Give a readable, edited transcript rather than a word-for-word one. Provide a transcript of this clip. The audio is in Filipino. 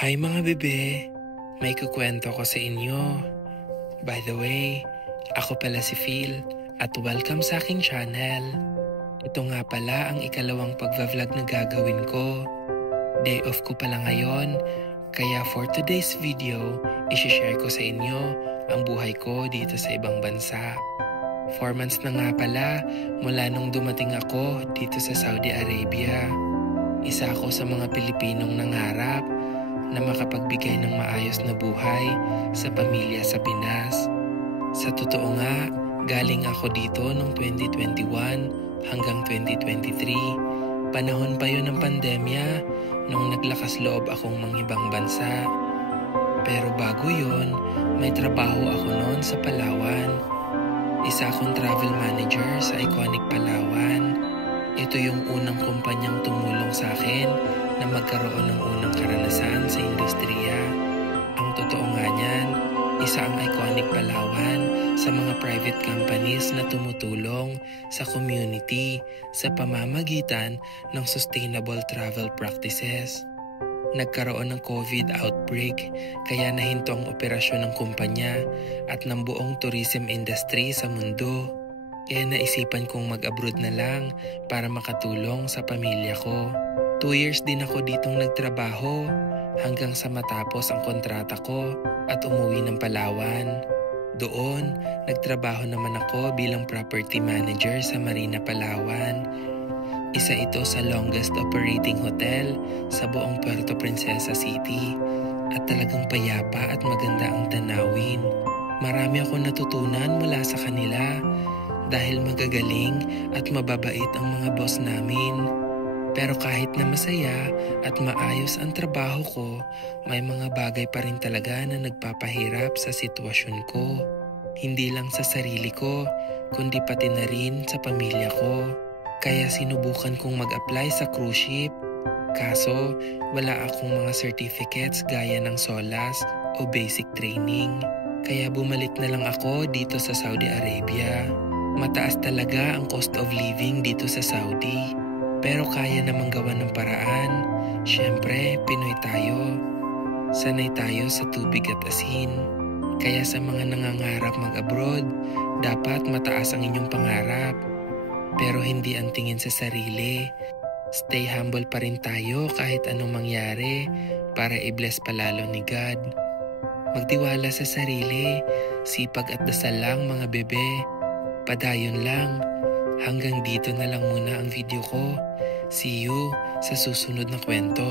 Hi mga bebe, may kukwento ko sa inyo. By the way, ako pala si Phil at welcome sa aking channel. Ito nga pala ang ikalawang pagva-vlog na gagawin ko. Day off ko pala ngayon, kaya for today's video, isi-share ko sa inyo ang buhay ko dito sa ibang bansa. 4 months na nga pala mula nung dumating ako dito sa Saudi Arabia. Isa ako sa mga Pilipinong nangarap na makapagbigay ng maayos na buhay sa pamilya sa Pinas. Sa totoo nga, galing ako dito noong 2021 hanggang 2023. Panahon pa yun ng pandemya nung naglakas loob akong manghibang bansa. Pero bago yun, may trabaho ako noon sa Palawan. Isa akong travel manager sa Iconic Palawan. Ito yung unang kumpanyang tumulong sa akin na magkaroon ng unang karanasan sa industriya. Ang totoo nga niyan, isa ang Iconic Palawan sa mga private companies na tumutulong sa community sa pamamagitan ng sustainable travel practices. Nagkaroon ng COVID outbreak kaya nahinto ang operasyon ng kumpanya at ng buong tourism industry sa mundo. Kaya naisipan kong mag-abroad na lang para makatulong sa pamilya ko. 2 years din ako ditong nagtrabaho hanggang sa matapos ang kontrata ko at umuwi ng Palawan. Doon, nagtrabaho naman ako bilang property manager sa Marina Palawan. Isa ito sa longest operating hotel sa buong Puerto Princesa City at talagang payapa at maganda ang tanawin. Marami akong natutunan mula sa kanila dahil magagaling at mababait ang mga boss namin. Pero kahit na masaya at maayos ang trabaho ko, may mga bagay pa rin talaga na nagpapahirap sa sitwasyon ko. Hindi lang sa sarili ko, kundi pati na rin sa pamilya ko. Kaya sinubukan kong mag-apply sa cruise ship. Kaso wala akong mga certificates gaya ng SOLAS o basic training. Kaya bumalik na lang ako dito sa Saudi Arabia. Mataas talaga ang cost of living dito sa Saudi. Pero kaya namang gawa ng paraan. Siyempre, Pinoy tayo. Sanay tayo sa tubig at asin. Kaya sa mga nangangarap mag-abroad, dapat mataas ang inyong pangarap. Pero hindi ang tingin sa sarili. Stay humble pa rin tayo kahit anong mangyari para i-bless palalo ni God. Magtiwala sa sarili, sipag at dasal lang mga bebe. Padayon lang. Hanggang dito na lang muna ang video ko. See you sa susunod na kwento.